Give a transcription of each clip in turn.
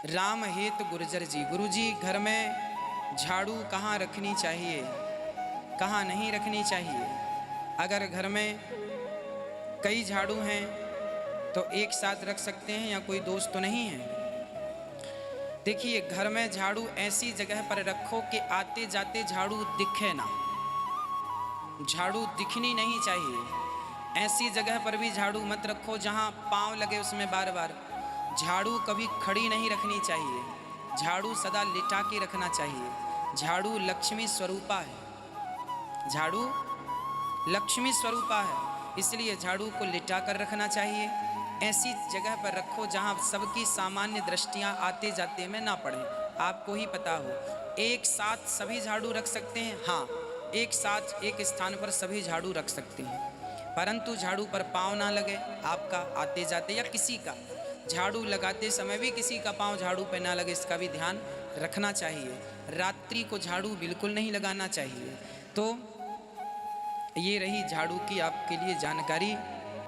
राम हेत गुर्जर जी, गुरुजी घर में झाड़ू कहाँ रखनी चाहिए, कहाँ नहीं रखनी चाहिए। अगर घर में कई झाड़ू हैं तो एक साथ रख सकते हैं या कोई दोस्त तो नहीं है। देखिए, घर में झाड़ू ऐसी जगह पर रखो कि आते जाते झाड़ू दिखे ना, झाड़ू दिखनी नहीं चाहिए। ऐसी जगह पर भी झाड़ू मत रखो जहाँ पाँव लगे उसमें बार बार। झाड़ू कभी खड़ी नहीं रखनी चाहिए, झाड़ू सदा लिटा के रखना चाहिए। झाड़ू लक्ष्मी स्वरूपा है, झाड़ू लक्ष्मी स्वरूपा है, इसलिए झाड़ू को लिटा कर रखना चाहिए। ऐसी जगह पर रखो जहाँ सबकी सामान्य दृष्टियाँ आते जाते में ना पड़े। आपको ही पता हो, एक साथ सभी झाड़ू रख सकते हैं, हाँ एक साथ एक स्थान पर सभी झाड़ू रख सकते हैं, परंतु झाड़ू पर पाँव ना लगे आपका आते जाते, या किसी का झाड़ू लगाते समय भी किसी का पाँव झाड़ू पे ना लगे, इसका भी ध्यान रखना चाहिए। रात्रि को झाड़ू बिल्कुल नहीं लगाना चाहिए। तो ये रही झाड़ू की आपके लिए जानकारी।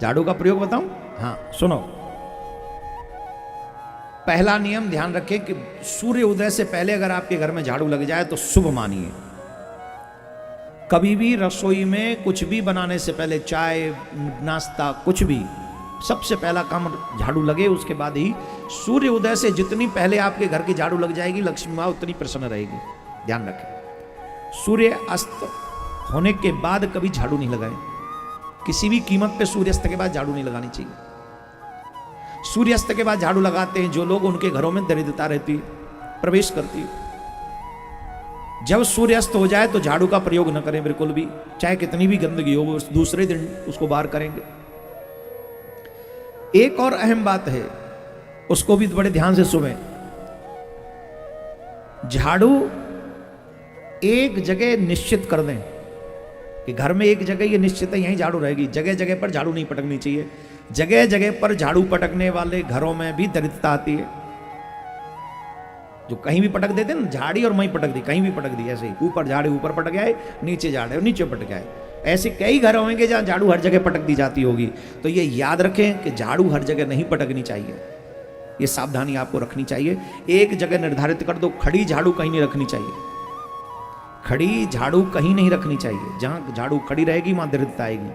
झाड़ू का प्रयोग बताऊं? हाँ सुनो। पहला नियम ध्यान रखें कि सूर्य उदय से पहले अगर आपके घर में झाड़ू लग जाए तो शुभ मानिए। कभी भी रसोई में कुछ भी बनाने से पहले, चाय नाश्ता कुछ भी, सबसे पहला काम झाड़ू लगे। उसके बाद ही सूर्य उदय से जितनी पहले आपके घर की झाड़ू लग जाएगी, लक्ष्मी माँ उतनी प्रसन्न रहेगी। ध्यान रखें, सूर्य अस्त होने के बाद कभी झाड़ू नहीं लगाएं। किसी भी कीमत पे सूर्यास्त के बाद झाड़ू नहीं लगानी चाहिए। सूर्यास्त के बाद झाड़ू लगाते हैं जो लोग, उनके घरों में दरिद्रता रहती है, प्रवेश करती है। जब सूर्यास्त हो जाए तो झाड़ू का प्रयोग न करें बिल्कुल भी, चाहे कितनी भी गंदगी हो, वो दूसरे दिन उसको बाहर करेंगे। एक और अहम बात है, उसको भी बड़े ध्यान से सुनें। झाड़ू एक जगह निश्चित कर दें कि घर में एक जगह ये निश्चित है, यहीं झाड़ू रहेगी। जगह जगह पर झाड़ू नहीं पटकनी चाहिए। जगह जगह पर झाड़ू पटकने वाले घरों में भी दरिद्रता आती है। जो कहीं भी पटक देते ना, झाड़ी और मई पटक दी, कहीं भी पटक दी, ऐसे ही ऊपर झाड़े ऊपर पटक आए, नीचे झाड़े और नीचे पटक आए। ऐसे कई घर होंगे जहाँ झाड़ू हर जगह पटक दी जाती होगी। तो ये याद रखें कि झाड़ू हर जगह नहीं पटकनी चाहिए, ये सावधानी आपको रखनी चाहिए। एक जगह निर्धारित कर दो, खड़ी झाड़ू कहीं नहीं रखनी चाहिए। खड़ी झाड़ू कहीं नहीं रखनी चाहिए, जहां झाड़ू खड़ी रहेगी वहां दरिद्रता आएगी।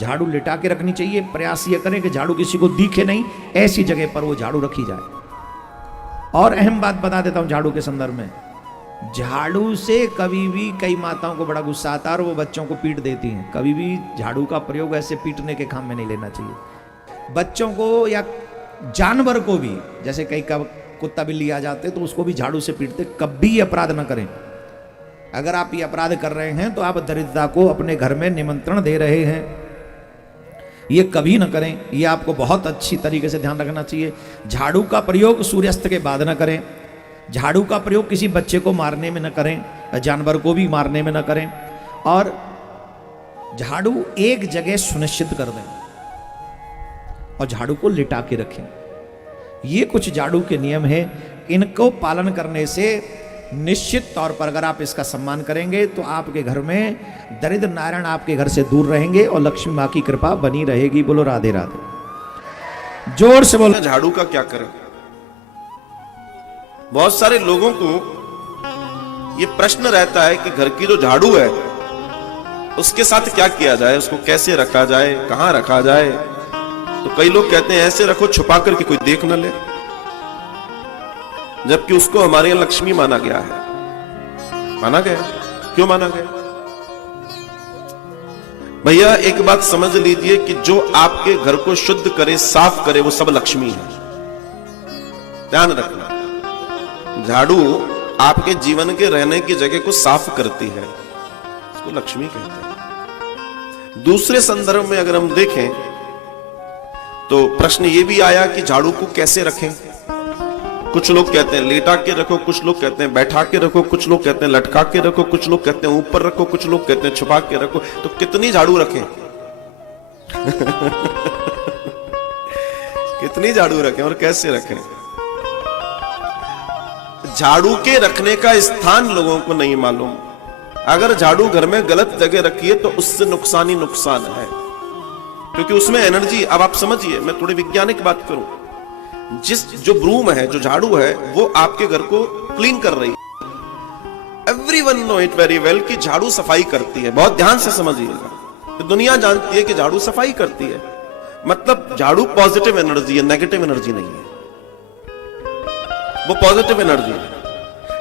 झाड़ू लिटा के रखनी चाहिए। प्रयास ये करें कि झाड़ू किसी को दिखे नहीं, ऐसी जगह पर वो झाड़ू रखी जाए। और अहम बात बता देता हूं झाड़ू के संदर्भ में, झाड़ू से कभी भी कई माताओं को बड़ा गुस्सा आता है और वो बच्चों को पीट देती हैं। कभी भी झाड़ू का प्रयोग ऐसे पीटने के काम में नहीं लेना चाहिए। बच्चों को या जानवर को भी, जैसे कई कुत्ता बिल्ली आ जाते तो उसको भी झाड़ू से पीटते, कभी ये अपराध न करें। अगर आप ये अपराध कर रहे हैं तो आप दरिद्रता को अपने घर में निमंत्रण दे रहे हैं, ये कभी न करें। ये आपको बहुत अच्छी तरीके से ध्यान रखना चाहिए। झाड़ू का प्रयोग सूर्यास्त के बाद न करें। झाड़ू का प्रयोग किसी बच्चे को मारने में न करें, जानवर को भी मारने में न करें। और झाड़ू एक जगह सुनिश्चित कर दें और झाड़ू को लिटा के रखें। ये कुछ झाड़ू के नियम हैं। इनको पालन करने से निश्चित तौर पर अगर आप इसका सम्मान करेंगे तो आपके घर में दरिद्र नारायण आपके घर से दूर रहेंगे और लक्ष्मी माँ की कृपा बनी रहेगी। बोलो राधे राधे, जोर से बोलो। झाड़ू का क्या करें? बहुत सारे लोगों को ये प्रश्न रहता है कि घर की जो झाड़ू है उसके साथ क्या किया जाए, उसको कैसे रखा जाए, कहां रखा जाए। तो कई लोग कहते हैं ऐसे रखो छुपा कर कि कोई देख न ले, जबकि उसको हमारे यहां लक्ष्मी माना गया है। माना गया, क्यों माना गया? भैया एक बात समझ लीजिए कि जो आपके घर को शुद्ध करे, साफ करे, वो सब लक्ष्मी है। ध्यान रखना, झाड़ू आपके जीवन के रहने की जगह को साफ करती है, इसको लक्ष्मी कहते हैं। दूसरे संदर्भ में अगर हम देखें तो प्रश्न ये भी आया कि झाड़ू को कैसे रखें। कुछ लोग कहते हैं लेटा के रखो, कुछ लोग कहते हैं बैठा के रखो, कुछ लोग कहते हैं लटका के रखो, कुछ लोग कहते हैं ऊपर रखो, कुछ लोग कहते हैं छुपा के रखो। तो कितनी झाड़ू रखें? कितनी झाड़ू रखें और कैसे रखें? झाड़ू के रखने का स्थान लोगों को नहीं मालूम। अगर झाड़ू घर में गलत जगह रखिए तो उससे नुकसान ही नुकसान है, क्योंकि उसमें एनर्जी, अब आप समझिए, मैं थोड़ी वैज्ञानिक बात करूं, जो ब्रूम है, जो झाड़ू है, वो आपके घर को क्लीन कर रही है। Everyone know it very well कि झाड़ू सफाई करती है। बहुत ध्यान से समझिएगा, तो दुनिया जानती है कि झाड़ू सफाई करती है। मतलब झाड़ू पॉजिटिव एनर्जी है, नेगेटिव एनर्जी नहीं है, वो पॉजिटिव एनर्जी है।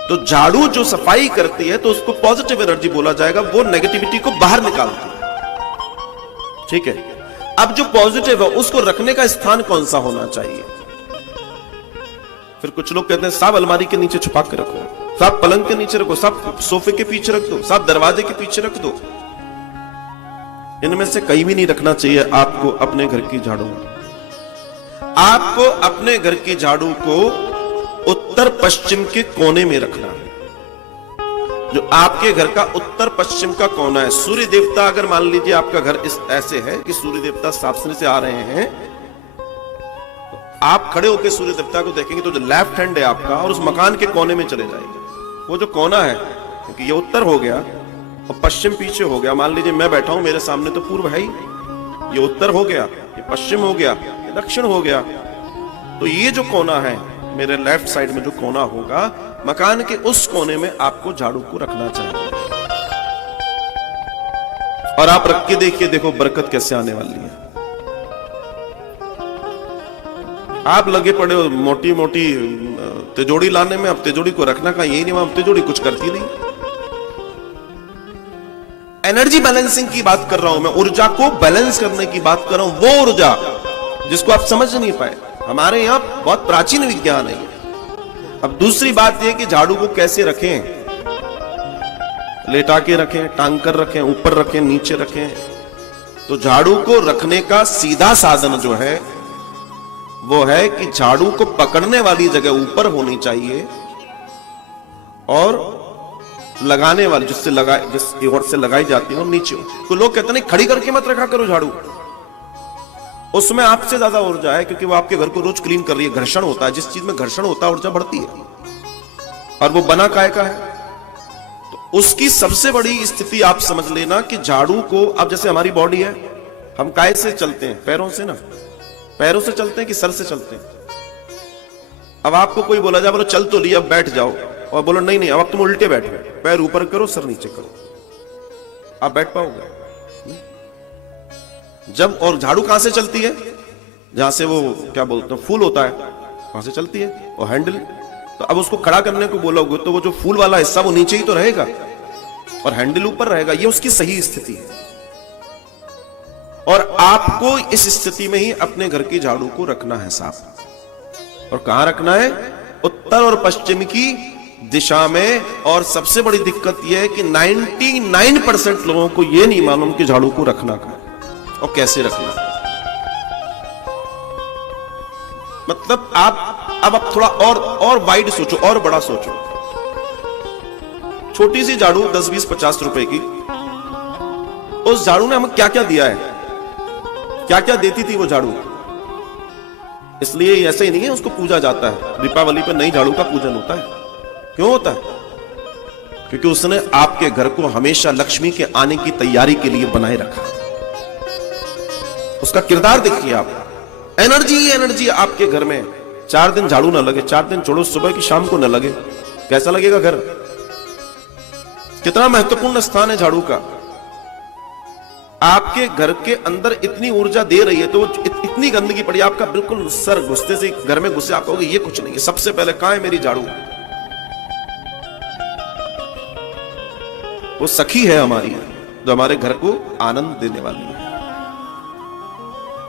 तो झाड़ू जो सफाई करती है तो उसको पॉजिटिव एनर्जी बोला जाएगा, वो नेगेटिविटी को बाहर निकालती है। ठीक है, अब जो पॉजिटिव है उसको रखने का स्थान कौन सा होना चाहिए? फिर कुछ लोग कहते हैं साहब अलमारी के नीचे छुपा के रखो, साहब पलंग के नीचे रखो, साहब सोफे के पीछे रख दो, साहब दरवाजे के पीछे रख दो। इनमें से कहीं भी नहीं रखना चाहिए आपको अपने घर की झाड़ू। आपको अपने घर की झाड़ू को उत्तर पश्चिम के कोने में रखना है। जो आपके घर का उत्तर पश्चिम का कोना है, सूर्य देवता, अगर मान लीजिए आपका घर इस ऐसे है कि सूर्य देवता सामने से आ रहे हैं, तो आप खड़े होकर सूर्य देवता को देखेंगे तो जो लेफ्ट हैंड है आपका और उस मकान के कोने में चले जाएंगे। वो जो कोना है, क्योंकि ये उत्तर हो गया और पश्चिम पीछे हो गया। मान लीजिए मैं बैठा हूं, मेरे सामने तो पूर्व है ही, ये उत्तर हो गया, ये पश्चिम हो गया, ये दक्षिण हो गया। तो ये जो कोना है, मेरे लेफ्ट साइड में जो कोना होगा, मकान के उस कोने में आपको झाड़ू को रखना चाहिए। और आप रख के देखिए, देखो बरकत कैसे आने वाली है। आप लगे पड़े हो मोटी मोटी तिजोड़ी लाने में, अब तिजोड़ी को रखना का यही नहीं, अब तिजोड़ी कुछ करती नहीं। एनर्जी बैलेंसिंग की बात कर रहा हूं मैं, ऊर्जा को बैलेंस करने की बात कर रहा हूं, वो ऊर्जा जिसको आप समझ नहीं पाए। हमारे यहां बहुत प्राचीन विज्ञान है। अब दूसरी बात यह कि झाड़ू को कैसे रखें, लेटा के रखें, टांग कर रखें, ऊपर रखें, नीचे रखें। तो झाड़ू को रखने का सीधा साधन जो है वो है कि झाड़ू को पकड़ने वाली जगह ऊपर होनी चाहिए और लगाने वाली जिस ओर से लगाई जाती है वो नीचे। तो लोग कहते हैं खड़ी करके मत रखा करो झाड़ू, उसमें आपसे ज्यादा ऊर्जा है, क्योंकि वो आपके घर को रोज क्लीन कर रही है। घर्षण होता है, जिस चीज में घर्षण होता है ऊर्जा बढ़ती है, और वो बना काय का है। तो उसकी सबसे बड़ी स्थिति आप समझ लेना कि झाड़ू को, अब जैसे हमारी बॉडी है, हम काय से चलते हैं? पैरों से ना। पैरों से चलते हैं कि सर से चलते हैं? अब आपको कोई बोला जाए, बोलो चल तो लिया, अब बैठ जाओ, और बोलो नहीं नहीं अब तुम उल्टे बैठो, पैर ऊपर करो सर नीचे करो, आप बैठ पाओगे? जब, और झाड़ू कहां से चलती है? जहां से वो क्या बोलते हैं फूल होता है, वहां से चलती है, और हैंडल। तो अब उसको खड़ा करने को बोलोगे तो वो जो फूल वाला हिस्सा वो नीचे ही तो रहेगा और हैंडल ऊपर रहेगा। ये उसकी सही स्थिति है। और आपको इस स्थिति में ही अपने घर की झाड़ू को रखना है साफ। और कहां रखना है? उत्तर और पश्चिम की दिशा में। और सबसे बड़ी दिक्कत यह है कि 99% लोगों को यह नहीं मालूम कि झाड़ू को रखना कहां और कैसे रखना। मतलब आप थोड़ा और वाइड सोचो, और बड़ा सोचो। छोटी सी झाड़ू 10, 20, 50 रुपए की, उस झाड़ू ने हमें क्या क्या दिया है, क्या क्या देती थी वो झाड़ू। इसलिए ऐसे ही नहीं है उसको पूजा जाता है। दीपावली पर नई झाड़ू का पूजन होता है। क्यों होता है? क्योंकि उसने आपके घर को हमेशा लक्ष्मी के आने की तैयारी के लिए बनाए रखा। उसका किरदार देखिए आप। एनर्जी आपके घर में। 4 दिन झाड़ू ना लगे, 4 दिन छोड़ो, सुबह की शाम को ना लगे, कैसा लगेगा घर? कितना महत्वपूर्ण स्थान है झाड़ू का। आपके घर के अंदर इतनी ऊर्जा दे रही है, तो इतनी गंदगी पड़ी, आपका बिल्कुल सर घुसते से घर में घुसे, आप कहोगे ये कुछ नहीं है। सबसे पहले कहां है मेरी झाड़ू? वो सखी है हमारी, जो हमारे घर को आनंद देने वाली है।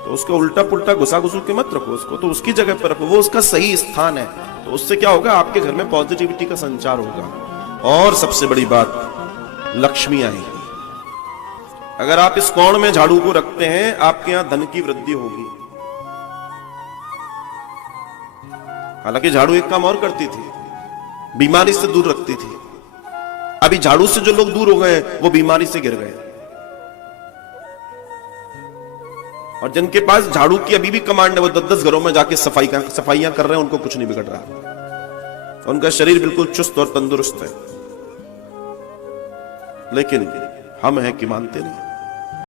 तो उसको उल्टा पुल्टा घुसा घुसू के मत रखो उसको, तो उसकी जगह पर रखो, वो उसका सही स्थान है। तो उससे क्या होगा? आपके घर में पॉजिटिविटी का संचार होगा। और सबसे बड़ी बात, लक्ष्मी आएगी। अगर आप इस कोण में झाड़ू को रखते हैं, आपके यहां धन की वृद्धि होगी। हालांकि झाड़ू एक काम और करती थी, बीमारी से दूर रखती थी। अभी झाड़ू से जो लोग दूर हो गए, वो बीमारी से गिर गए। और जिनके पास झाड़ू की अभी भी कमांड है, वो 10-10 घरों में जाके सफाइयां कर रहे हैं, उनको कुछ नहीं बिगड़ रहा। उनका शरीर बिल्कुल चुस्त और तंदुरुस्त है। लेकिन हम हैं कि मानते नहीं।